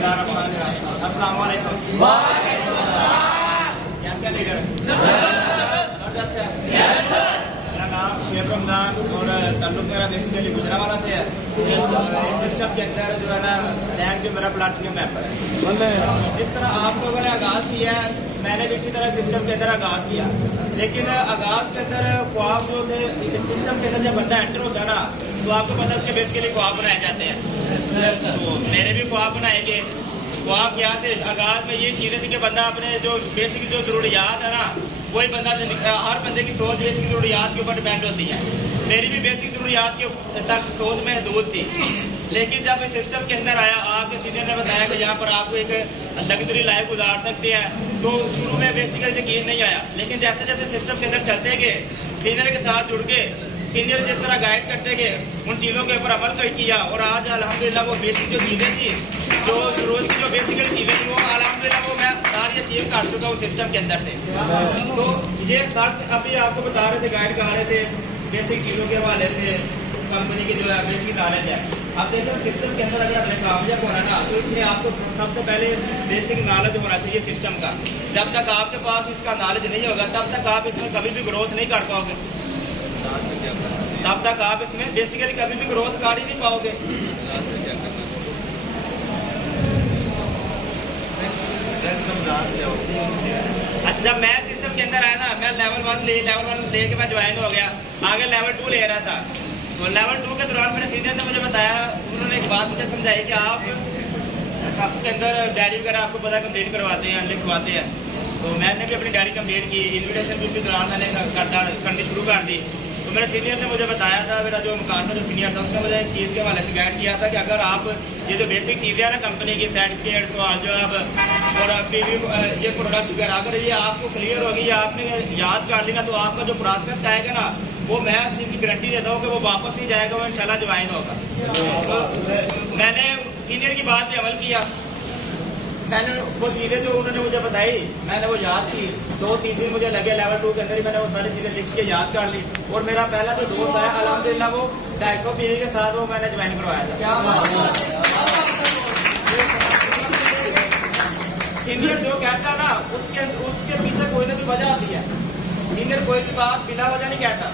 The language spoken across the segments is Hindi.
अस्सलाम वालेकुम। क्या लीडर मेरा नाम शेख रमजान और ताल्लुक मेरा बेसिकली गुजरावाला से है। सिस्टम के अंदर जो है ना रैंक जो मेरा प्लाटिनम मेंबर है। जिस तरह आप लोगों ने आगाज किया है मैंने भी इसी तरह सिस्टम के अंदर आगाज किया, लेकिन आगाज के अंदर ख्वाब जो थे सिस्टम के अंदर जब बंदा एंटर होता है ना तो आपको पता है उसके बेसिकली ख्वाब बनाए जाते हैं। तो मेरे भी ख्वाब बनाए गए। ख्वाब क्या थे आगाज में ये चीजें थी कि बंदा अपने जो बेसिक जो जरूरियात है ना वही बंदा हर बंदे की सोच बेसिक जरूरियात के ऊपर डिपेंड होती है। मेरी भी बेसिक जरूरियात के तक सोच में हदूद थी, लेकिन जब इस सिस्टम के अंदर आया आपके सीनियर ने बताया कि यहाँ पर आपको एक लग्जरी लाइफ गुजार सकते हैं, तो शुरू में बेसिकली यकीन नहीं आया। लेकिन जैसे जैसे सिस्टम के अंदर चलते गए सीनियर के साथ जुड़ के सीनियर जिस तरह गाइड करते गए उन चीज़ों के ऊपर अमल कर किया और आज अल्हम्दुलिल्लाह वो बेसिक जो चीज़ें थी जो रोज की जो बेसिकली चीज़ें थी वो अल्हम्दुलिल्लाह वो मैं सारी अचीव कर चुका हूँ सिस्टम के अंदर से। तो ये सर अभी आपको बता रहे थे गाइड कर रहे थे बेसिक चीज़ों के हवाले से कंपनी की जो है बेसिक नॉलेज है। अब देखो सिस्टम के अंदर अगर अपने कामयाब होना ना तो इसमें आपको सबसे पहले बेसिक नॉलेज होना चाहिए सिस्टम का। जब तक आपके पास इसका नॉलेज नहीं होगा तब तक आप इसमें कभी भी ग्रोथ नहीं कर पाओगे, तब तक आप इसमें बेसिकली कभी भी ग्रोथ कर ही नहीं पाओगे। अच्छा जब मैं सिस्टम के अंदर आया ना मैं लेवल 1 लेके मैं ज्वाइन हो गया, आगे लेवल 2 ले रहा था। तो लेवल 2 के दौरान मेरे सीनियर ने मुझे बताया, उन्होंने एक बात मुझे समझाई कि आप सबके अंदर डायरी वगैरह आपको पता कंप्लीट करवाते हैं लिखवाते हैं। तो मैंने भी अपनी डायरी कंप्लीट की, इन्विटेशन भी उसी दौरान मैंने करनी शुरू कर दी। तो मेरे सीनियर ने मुझे बताया था, मेरा जो मकान था जो सीनियर था उसने मुझे इस चीज़ के हवाले से गाइड किया था कि अगर आप ये जो बेसिक चीज़ें हैं ना कंपनी की सर्टिफिकेट सवाल जवाब और ये प्रोडक्ट वगैरह अगर ये आपको क्लियर होगी या आपने याद कर ली ना तो आपका जो प्रोस्पेक्ट आएगा ना वो मैं उस चीज़ की गारंटी देता हूँ कि वो वापस नहीं जाएगा, वो इंशाल्लाह ज्वाइन होगा। तो मैंने सीनियर की बात पे अमल किया, मैंने वो चीज़ें जो उन्होंने मुझे बताई मैंने वो याद की। 2-3 दिन मुझे लगे लेवल 2 के अंदर ही मैंने वो सारी चीज़ें लिख के याद कर ली। और मेरा पहला जो दोस्त आया अल्हम्दुलिल्लाह वो 250 पीवी के साथ वो मैंने ज्वाइन करवाया था। सीनियर जो कहता ना उसके पीछे कोई ना कोई वजह आती है। सीनियर कोई भी बात बिना वजह नहीं कहता,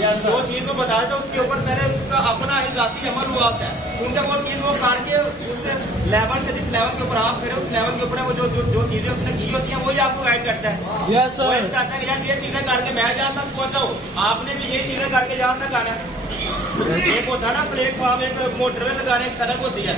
जो चीज को बताया था उसके ऊपर मेरे उसका अपना ही जाती अमल हुआ होता है। उनका वो चीज वो करके उस लेवल से जिस लेवल के ऊपर आप फिर उस लेवल के ऊपर वो जो चीजें उसने की होती हैं वही आपको गाइड करता है। गाइड करता है यार ये चीजें करके मैं जहाँ तक पहुंचा हूँ आपने भी ये चीजें करके जहाँ तक आना है। एक होता है ना प्लेटफॉर्म, एक मोटरवे लगाने एक सड़क होती है,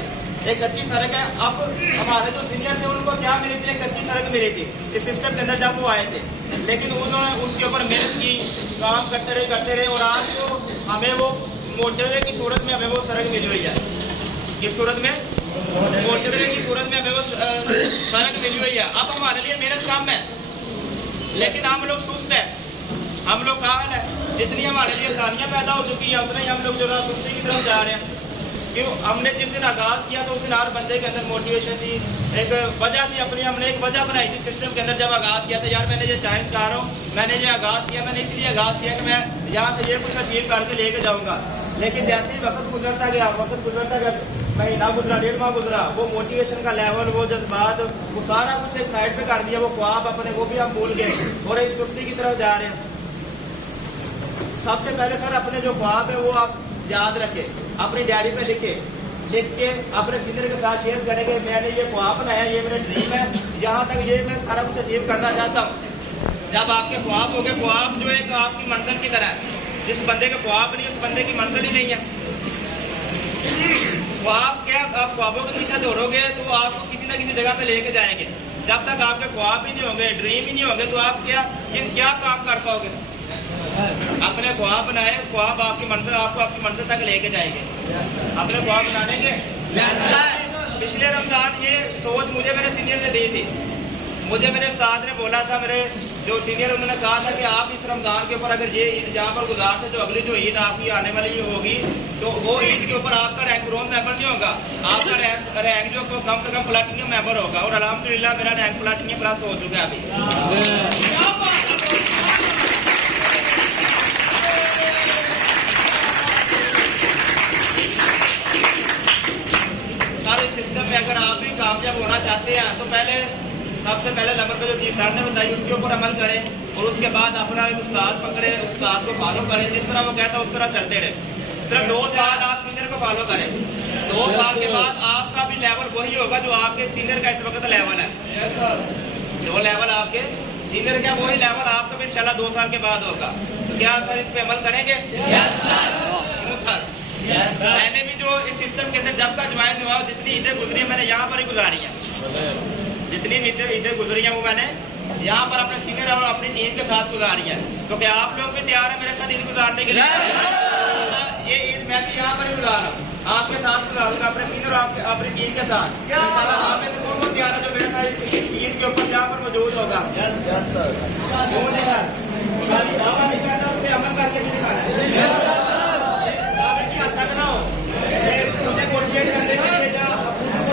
एक कच्ची सड़क है। अब हमारे जो सीनियर थे उनको क्या मिली थी, एक कच्ची सड़क मिली थी इस सिस्टम के अंदर जब वो आए थे, लेकिन उन्होंने उसके ऊपर मेहनत की, काम करते रहे और आज वो हमें वो मोटरवे की सूरत में हमें वो सड़क मिली हुई है। किस सूरत में? मोटरवे की सूरत में हमें वो सड़क मिली हुई है। अब हमारे लिए मेहनत कम है लेकिन हम लोग सुस्त है, हम लोग कायल है। जितनी हमारे लिए आसानियां पैदा हो चुकी है उतना ही हम लोग जो है सुस्ती की तरफ जा रहे हैं। क्यों? हमने जिस दिन आगाज किया तो उस दिन हर बंदे के अंदर मोटिवेशन थी, एक वजह थी अपनी, हमने एक वजह बनाई थी सिस्टम के अंदर जब आगाज किया था। यार मैंने ये ज्वाइन कर रहा हूँ, मैंने ये आगाज किया, मैंने इसलिए आगाज किया कि मैं यहाँ से ये कुछ अचीव करके लेके जाऊंगा। लेकिन जैसे ही वक्त गुजरता गया महीना गुजरा, 1.5 माह गुजरा, वो मोटिवेशन का लेवल, वो जज्बात, वो सारा कुछ एक साइड पे कर दिया। वो ख्वाब अपने वो भी हम भूल गए और एक सुस्ती की तरफ जा रहे हैं। सबसे पहले सर अपने जो ख्वाब है वो आप याद रखें, अपनी डायरी पे लिख के अपने सीनियर के साथ शेयर करेंगे। मैंने ये ख्वाब बनाया, ये मेरा ड्रीम है, यहाँ तक ये मैं सारा कुछ अचीव करना चाहता हूँ। जब आपके ख्वाब हो गए, ख्वाब जो है आपकी मंजिल की तरह है। जिस बंदे का ख्वाब नहीं उस बंदे की मंजिल ही नहीं है। ख्वाब क्या, आप ख्वाबों के पीछे दौड़ोगे तो आपको किसी न किसी जगह पे लेके जाएंगे। जब तक आपके ख्वाब ही नहीं होंगे, ड्रीम ही नहीं होंगे तो आप क्या काम कर पाओगे? अपने ख्वाब बनाए, ख्वाब आपकी मंजिल, आपको आपकी मंजिल तक लेके जाएंगे। अपने ख्वाब बनाने के पिछले रमजान ये सोच मुझे मेरे सीनियर ने दी थी। मुझे मेरे उस्ताद ने बोला था, मेरे जो सीनियर उन्होंने कहा था कि आप इस रमजान के ऊपर अगर ये ईद जहाँ पर गुजारते जो अगली जो ईद आपकी आने वाली होगी तो वो ईद के ऊपर आपका रैंक ब्रोंज मेंबर नहीं होगा, आपका रैंक जो कम से कम प्लैटिनम मेंबर होगा। और अल्हम्दुलिल्लाह मेरा रैंक प्लैटिनम प्लस हो चुका है अभी। सर इस सिस्टम में अगर आप भी कामयाब होना चाहते हैं तो पहले सबसे पहले नंबर पे जो चीज सर ने बताई उसके ऊपर अमल करें और उसके बाद अपना एक उस्ताद पकड़े, उस्ताद को फॉलो करें, जिस तरह वो कहता है उस तरह चलते रहे। सिर्फ 2 साल आप सीनियर को फॉलो करें, 2 साल के बाद आपका भी लेवल वही होगा जो आपके सीनियर का इस वक्त लेवल है। जो लेवल आपके सीनियर का वही लेवल आपका भी इंशाल्लाह 2 साल के बाद होगा। क्या सर इस पे अमल करेंगे? क्यों सर? मैंने भी जो इस सिस्टम के अंदर जब का ज्वाइन हुआ, जितनी ईदें गुजरी मैंने यहाँ पर ही गुजारी है, जितनी भी ईदें गुजरी हैं वो मैंने यहाँ पर अपने सीनियर और अपनी टीम के साथ गुजारी है। तो क्या आप लोग भी तैयार हैं मेरे साथ ईद गुजारने के लिए? ये ईद मैं भी यहाँ पर ही गुजार रहा हूँ, आपके साथ गुजारूंगा, अपने सीनियर और अपनी टीम के साथ। आप में से कौन तैयार है जो मेरे साथ ईद के ऊपर यहाँ पर मौजूद होगा? दावा नहीं करता, उस पर अमल करके भी दिखाना है। अच्छा बनाओ, मुझे मोटिवेट करने के लिए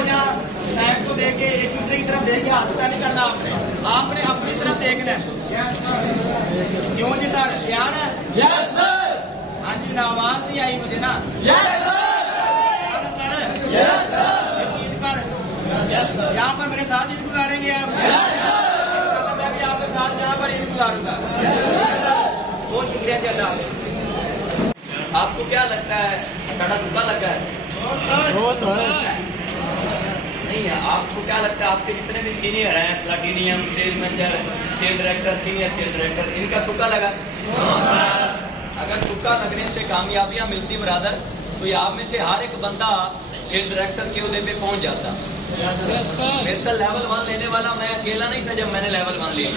या साइड को देके एक दूसरे की तरफ देके हादसा नहीं करना, आपने अपनी तरफ देखना है। क्यों जी सर, तैयार है? Yes sir. हाँ जी ना, आवाज नहीं आई मुझे ना। Yes sir. Yes sir. Eid पर यहाँ पर मेरे साथ ईद गुजारेंगे आप? मैं भी आपके साथ यहाँ पर ईद गुजारूंगा। बहुत शुक्रिया जी, अल्लाह। आपको क्या लगता है साड़ा धोखा लगा है? नहीं है। आपको क्या लगता है आपके जितने भी सीनियर हैं, platinum, sale manager, sale director, senior sale director, इनका तुक्का लगा? अगर तुक्का लगने से कामयाबियां मिलती ब्रदर, तो ये आप में से हर एक बंदा सेल डायरेक्टर के ओहदे पे पहुंच जाता। मेरे से लेवल 1 लेने वाला मैं अकेला नहीं था जब मैंने लेवल 1 लिया।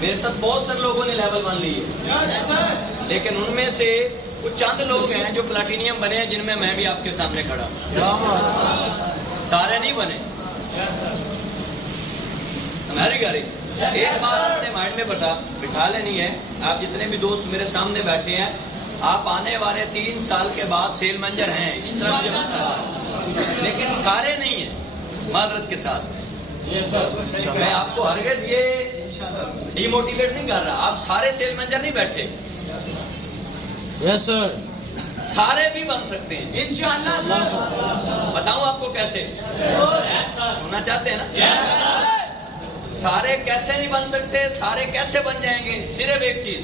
मेरे साथ बहुत सारे लोगों ने लेवल 1 लिए, लेकिन उनमें से कुछ चंद लोग हैं जो प्लाटिनियम बने हैं, जिनमें मैं भी आपके सामने खड़ा हूं। सारे नहीं बने। हमारी गाड़ी एक बात अपने माइंड में बिठा लेनी है। आप जितने भी दोस्त मेरे सामने बैठे हैं, आप आने वाले 3 साल के बाद सेल मैनेजर हैं, इतना मुझे पता है, लेकिन सारे नहीं है। मादरत के साथ मैं आपको हरगिज़ ये डिमोटिवेट नहीं कर रहा, आप सारे सेल मैनेजर नहीं बैठे। Yes sir. सारे भी बन सकते हैं इंशाअल्लाह। बताऊं आपको कैसे? सुनना चाहते हैं ना? सारे कैसे नहीं बन सकते, सारे कैसे बन जाएंगे? सिर्फ एक चीज,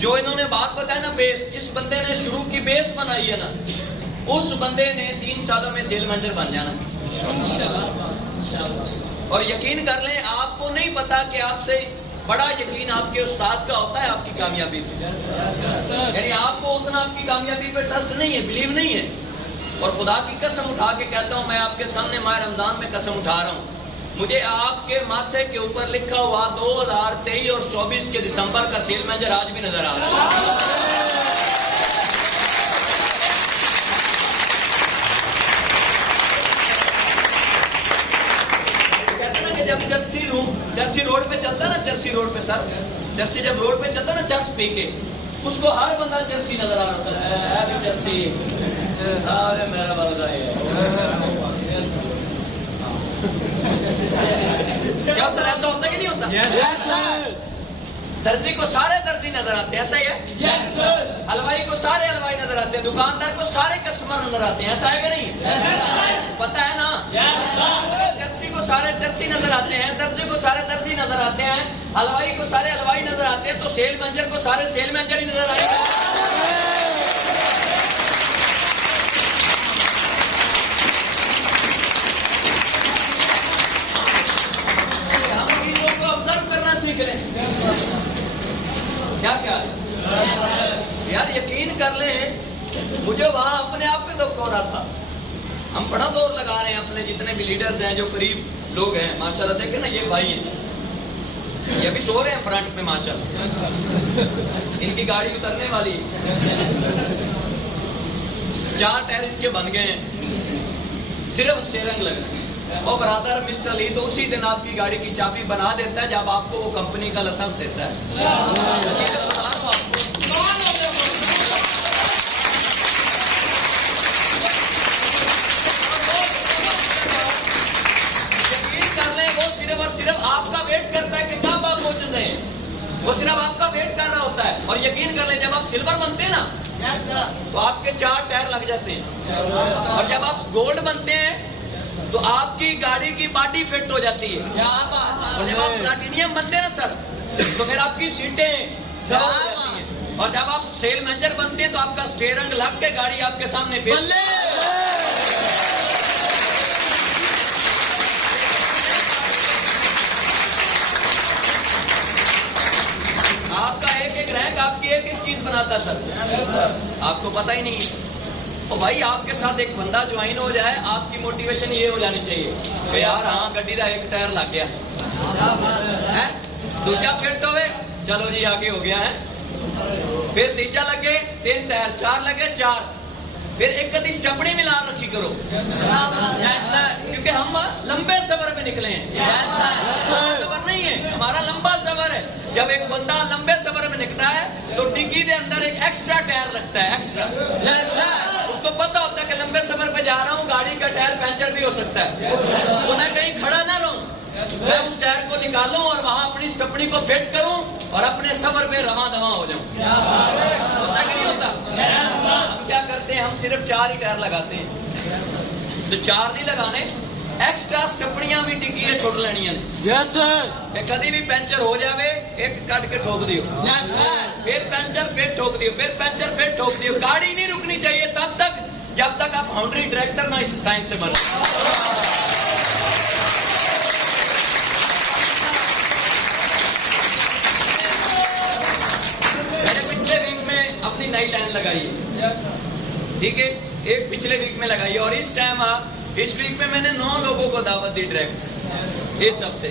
जो इन्होंने बात बताई ना, बेस, जिस बंदे ने शुरू की बेस बनाई है ना, उस बंदे ने 3 सालों में सेल मैनेजर बन जाना। और यकीन कर लें, आपको नहीं पता कि आपसे बड़ा यकीन आपके उस्ताद का होता है आपकी कामयाबी पे। यानी आपको उतना आपकी कामयाबी पे ट्रस्ट नहीं है, बिलीव नहीं है। और खुदा की कसम उठा के कहता हूं, मैं आपके सामने माह रमजान में कसम उठा रहा हूं, मुझे आपके माथे के ऊपर लिखा हुआ 2023 और 24 के दिसंबर का सेल मैनेजर आज भी नजर आ रहा है। जब जर्सी रोड पे चलता ना, जर्सी रोड पे सर, जर्सी जब रोड पे चलता ना चर्च पी के, उसको हर बंदा जर्सी नजर आ रहा है, भी जर्सी, अरे मेरा बंदा है। क्या सर ऐसा होता कि नहीं होता? Yes sir. दर्जी को सारे दर्जी नजर आते हैं, ऐसा ही है? Yes sir. हलवाई को सारे हलवाई नजर आते हैं, दुकानदार को सारे कस्टमर नजर आते हैं, ऐसा है कि नहीं? पता है ना? जर्सी को सारे जर्सी नजर आते हैं, दर्जी को सारे दर्जी नजर आते हैं, हलवाई को सारे हलवाई नजर आते हैं, तो सेल मैनेजर को सारे सेल मैनेजर ही नजर आते हैं। हम चीजों को ऑब्जर्व करना सीख रहे हैं। क्या क्या यार, यकीन कर लें, मुझे वहां अपने आप पे दुख हो रहा था। हम बड़ा दौर लगा रहे हैं, अपने जितने भी लीडर्स हैं, जो करीब लोग हैं, माशाल्लाह देखे ना, ये भाई है, ये भी सो रहे हैं फ्रंट पे माशाल्लाह। इनकी गाड़ी उतरने वाली, 4 टायर इसके बन गए हैं, सिर्फ स्टीयरिंग लगना है। और ब्रदर मिस्टर ली तो उसी दिन आपकी गाड़ी की चाबी बना देता है जब आपको वो कंपनी का लाइसेंस देता है। यकीन कर लें, वो सिर्फ और सिर्फ आपका वेट करता है कि कब आप पहुंच जाए, वो सिर्फ आपका वेट कर रहा होता है। और यकीन कर लें, जब आप सिल्वर बनते हैं ना, तो आपके 4 टायर लग जाते हैं। और जब आप गोल्ड बनते हैं तो आपकी गाड़ी की बॉडी फिट हो जाती है। और जब आप प्लैटिनियम बनते हैं ना सर, तो फिर आपकी सीटें कवर हो जाती हैं। और जब आप सेल मैनेजर बनते हैं तो आपका स्टीयरिंग लग के गाड़ी आपके सामने पेश। आपका एक एक रैंक आपकी एक एक चीज बनाता सर, आपको पता ही नहीं है। और भाई आपके साथ एक बंदा ज्वाइन हो जाए, आपकी मोटिवेशन ये हो जानी चाहिए कि यार हाँ गड्डी का एक टायर लग गया है, दूजा फिट हो गए, चलो जी आगे हो गया है। फिर तीजा लगे 3 टायर, 4 लगे 4, फिर एक कदी स्टपनी मिला रखी करो। क्योंकि हम लंबे सफर में निकले हैं, सफर नहीं है हमारा, लंबा सफर है। जब एक बंदा लंबे सफर में निकलता है तो डिग्गी के अंदर एक एक्स्ट्रा टायर लगता है, एक्स्ट्रा। उसको पता होता है कि लंबे सफर पे जा रहा हूँ, गाड़ी का टायर पंचर भी हो सकता है, तो मैं कहीं खड़ा ना रहूं, मैं उस टायर को निकालूं और वहां अपनी स्टपनी को फिट करूं और अपने सफर पे रवा दवा हो जाऊं। होता कि नहीं होता? हम क्या करते हैं, हम सिर्फ 4 ही टायर लगाते हैं। तो 4 नहीं लगाने, एक्स्ट्रा स्टपनियां भी डिग्गी छोड़ लेनिया ने। Yes sir. कभी भी पंचर हो जावे, एक कट के ठोक दियो। Yes sir. फिर पंचर फिर ठोक दियो, फिर पंचर फिर ठोक दियो। गाड़ी नहीं रुकनी चाहिए तब तक जब तक आप हाउंड्री ट्रैक्टर ना इस टाइम से बने। मैंने पिछले वीक में अपनी नई लाइन लगाई है, ठीक है, एक पिछले वीक में लगाई है। और इस वीक में मैंने 9 लोगों को दावत दी डायरेक्ट इस हफ्ते,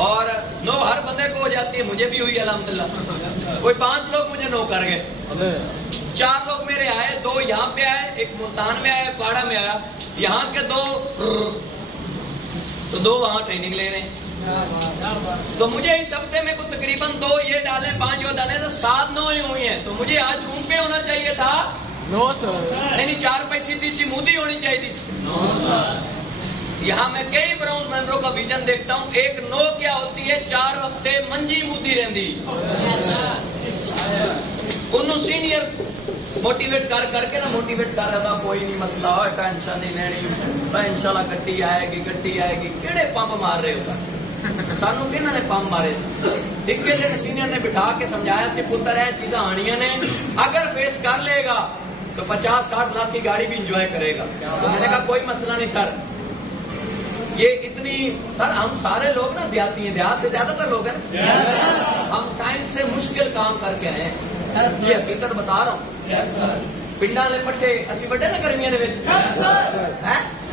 और 9 हर बंदे को हो जाती है, मुझे भी हुई अल्हम्दुलिल्लाह। कोई 5 लोग मुझे नो कर गए, 4 लोग मेरे आए, 2 यहाँ पे आए, एक मुल्तान में आए, पाड़ा में आया, यहाँ के 2 तो 2 वहां ट्रेनिंग ले रहे हैं। तो मुझे इस हफ्ते में कुछ तकरीबन 2 ये डाले, 5 वो डाले, तो 7-9 ही हुई हैं। तो मुझे आज रूम पे होना चाहिए था, नो सर, नहीं 4 पैसे सीधी सी मुदी होनी चाहिए थी। No sir. यहाँ मैं कई ब्राउन मेंबरों का विजन देखता हूँ, एक नो क्या होती है, 4 हफ्ते मंजी मुदी रहती। उन्होंने सीनियर मोटिवेट कर करके ना मोटिवेट कर रहा था, कोई नहीं मसला, टेंशन नहीं लेनी, इंशाल्लाह गड्डी आएगी, गड्डी आएगी। केड़े पंप मार रहे हो सर, सानू किन्हों ने पंप मारे थे। एक दिन सीनियर ने बिठा के समझाया सी, पुत्र है चीजा आनिया ने, अगर फेस कर लेगा तो 50-60 लाख की गाड़ी भी इंजॉय करेगा। तो मैंने कहा कोई मसला नहीं सर, ये इतनी सर, हम सारे लोग ना देहाती हैं, देहात से ज्यादातर लोग हैं ना, हम टाइम से मुश्किल काम करके आए हैं, ये हकीकत बता रहा हूँ। पिंडा ने पट्टे असी बड़े ना गर्मियों है,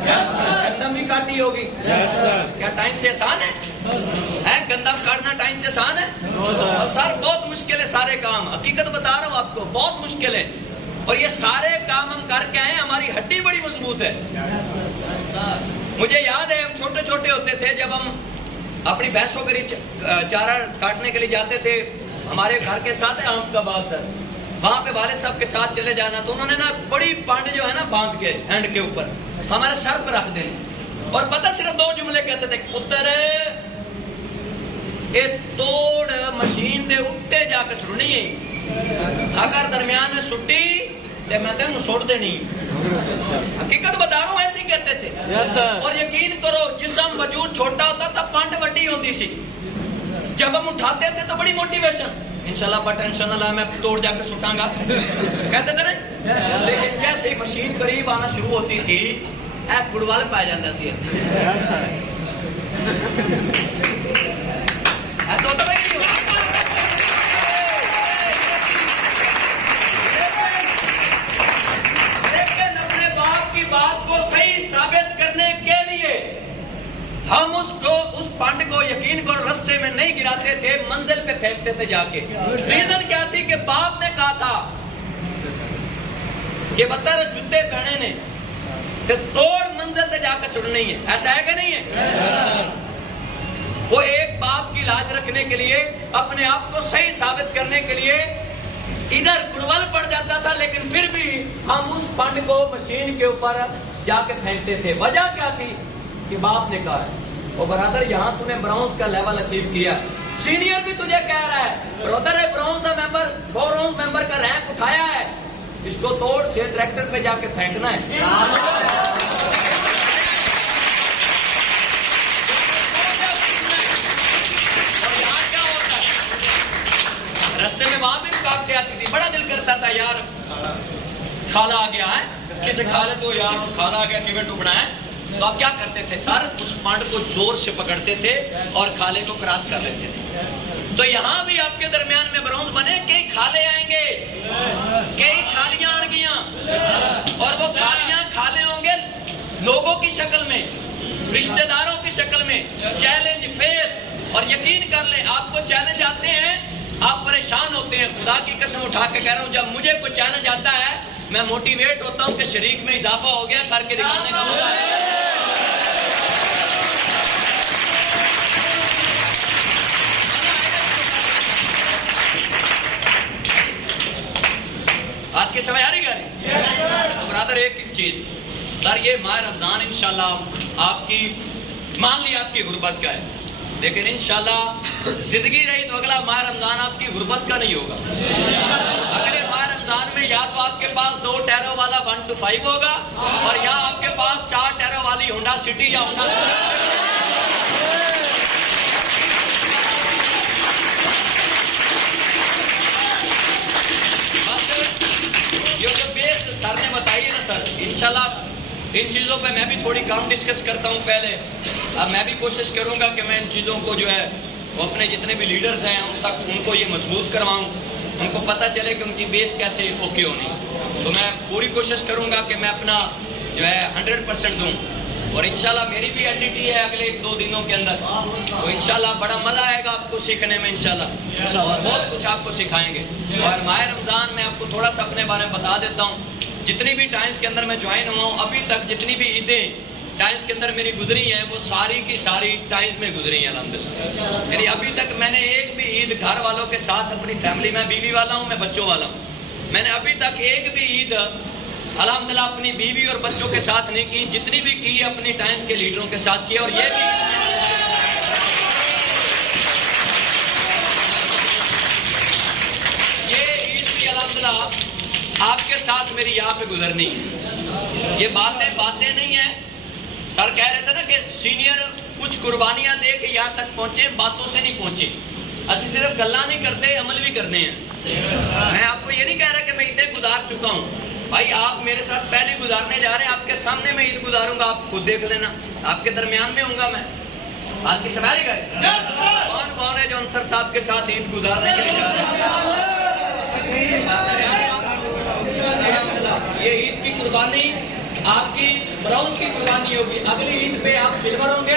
गंदम भी काटी होगी, क्या टाइम से आसान है? गंदम काटना टाइम से आसान है? और सर बहुत मुश्किल है सारे काम, हकीकत बता रहा हूँ आपको, बहुत मुश्किल है। और ये सारे काम हम करके आए, हमारी हड्डी बड़ी मजबूत है। मुझे याद है हम छोटे छोटे होते थे, जब हम अपनी भैंसों के चारा काटने के लिए जाते थे, हमारे घर के साथ है आम का बाग सर, वहां पे वाले साहब के साथ चले जाना, तो उन्होंने ना बड़ी पांड जो है ना बांध के हैंड के ऊपर हमारे सर पर रख देनी, और पता सिर्फ 2 जुमले कहते थे, पुत्र ये तोड़ मशीन दे उत्ते जाकर छुड़नी है, अगर दरमियान में सुट्टी तो मैं तेन सुट देनी। हकीकत बता रहा हूँ, ऐसे ही कहते थे। yes, और यकीन करो जिस्म वजूद छोटा होता था, पंड बड़ी होती सी, जब हम उठाते थे तो बड़ी मोटिवेशन, इंशाल्लाह पर टेंशन ना, मैं तोड़ जाकर सुटांगा कहते थे ना। लेकिन जैसे मशीन करीब आना शुरू होती थी, फुटबॉल पाया जाता सी, ऐसा होता था कि बात को सही साबित करने के लिए हम उस पंड को यकीन करो रास्ते में नहीं गिराते थे, मंजिल पे फेंकते थे जाके। रीजन क्या थी कि बाप ने कहा था कि बता जूते पहने ने तो तोड़ मंजिल पे जाकर छुड़नी है, ऐसा है कि नहीं है? वो एक बाप की लाज रखने के लिए, अपने आप को सही साबित करने के लिए इधर कुड़वल पड़ जाता था, लेकिन फिर भी हम उस पंड को मशीन के ऊपर जाके फेंकते थे। वजह क्या थी कि बाप ने कहा है, और ब्रदर यहाँ तूने ब्राउन्स का लेवल अचीव किया, सीनियर भी तुझे कह रहा है ब्रदर है ब्राउन्स का मेंबर, 4 राउंड मेंबर का रैंक उठाया है, इसको तोड़ से ट्रैक्टर पे जाके फेंकना है। और यहाँ क्या होता है, रास्ते में वहां भी रुकावटें आती थी, बड़ा दिल करता था यार खाला आ गया है, किसे खाले तो यार खाला आ गया कि टुकड़ा है। तो आप क्या करते थे, सर उस पांड को जोर से पकड़ते थे और खाले को क्रॉस कर लेते थे। तो यहाँ भी आपके दरमियान में ब्रॉन्ज बने, कई खाले आएंगे, कई खालियां आएंगियां, और वो खालियां खाले होंगे लोगों की शक्ल में, रिश्तेदारों की शक्ल में, चैलेंज फेस। और यकीन कर ले, आपको चैलेंज आते हैं, आप परेशान होते हैं। खुदा की कसम उठा के कह रहा हूं, जब मुझे कोई चैलेंज आता है मैं मोटिवेट होता हूं कि शरीक में इजाफा हो गया, करके दिखाने का होगा। आज की समय आ रही तो ब्रदर एक चीज, सर ये माह रमजान इंशाल्लाह आपकी, मान ली आपकी गुर्बत का है, लेकिन इंशाल्लाह जिंदगी रही तो अगला माह रमजान आपकी गुर्बत का नहीं होगा। अगले माह रमजान में या तो आपके पास 2 टायरों वाला 125 होगा, और या आपके पास 4 टायरों वाली होंडा सिटी या होंडा ये जो बेस सर ने बताई है ना सर, इंशाल्लाह इन चीज़ों पे मैं भी थोड़ी कम डिस्कस करता हूँ पहले। अब मैं भी कोशिश करूँगा कि मैं इन चीज़ों को जो है वो अपने जितने भी लीडर्स हैं उन तक उनको ये मजबूत करवाऊँ, उनको पता चले कि उनकी बेस कैसे ओके होनी। तो मैं पूरी कोशिश करूँगा कि मैं अपना जो है 100% दूँ, और इंशाल्लाह मेरी भी एडिटी है अगले 1-2 दिनों के अंदर, तो इंशाल्लाह बड़ा मजा आएगा आपको सीखने में इंशाल्लाह, और बहुत कुछ आपको सिखाएंगे। और माह रमजान में आपको थोड़ा सा अपने बारे में बता देता हूँ। जितनी भी टाइम्स के अंदर मैं ज्वाइन हुआ हूँ, अभी तक जितनी भी ईदें टाइम्स के अंदर मेरी गुजरी हैं, वो सारी की सारी टाइम्स में गुजरी हैं अल्हम्दुलिल्लाह। यानी अभी तक मैंने एक भी ईद घर वालों के साथ, अपनी फैमिली में, बीवी वाला हूँ मैं, बच्चों वाला हूँ, मैंने अभी तक एक भी ईद अल्हम्दुलिल्लाह अपनी बीवी और बच्चों के साथ नहीं की। जितनी भी की अपनी टाइम्स के लीडरों के साथ की, और ये भी ये ईद भी अल्हम्दुलिल्लाह आपके साथ मेरी यहाँ पे गुजरनी। ये बातें नहीं है। सर कह रहे थे ना कि सीनियर कुछ कुर्बानियां दे के यहाँ तक पहुंचे, बातों से नहीं पहुंचे। असि सिर्फ गल्ला नहीं करते, अमल भी करने हैं। मैं आपको ये नहीं कह रहा कि मैं ईदें गुजार चुका हूँ, भाई आप मेरे साथ पहले गुजारने जा रहे हैं, आपके सामने मैं ईद गुजारूंगा, आप खुद देख लेना, आपके दरमियान में होऊंगा मैं। आज की सवारी का कौन है जो अंसर साहब के साथ ईद गुजारने के लिए जा रहे हैं? ये ईद की कुर्बानी आपकी ब्राउन्स की कुर्बानी होगी। अगली ईद पे आप सिल्वर होंगे,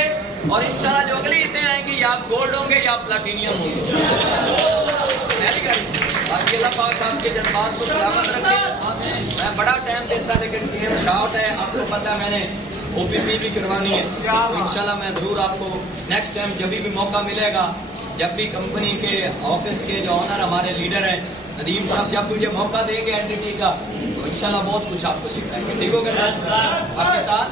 और इंशाल्लाह जो अगली ईदें आएंगी या आप गोल्ड होंगे या आप प्लाटिनियम होंगे। आपके अल्लाह पाक आपके जज्बात को सलामत रखे। मैं बड़ा टाइम देता, लेकिन गेम शॉर्ट है, आपको पता है मैंने OPP भी करवानी है। तो इंशाल्लाह मैं जरूर आपको नेक्स्ट टाइम जब भी मौका मिलेगा, जब भी कंपनी के ऑफिस के जो ऑनर हमारे लीडर हैं नदीम साहब, जब मुझे मौका देंगे एंटिटी का, तो इंशाल्लाह बहुत कुछ आपको सिखाएंगे। ठीक होगा सर? आपके साथ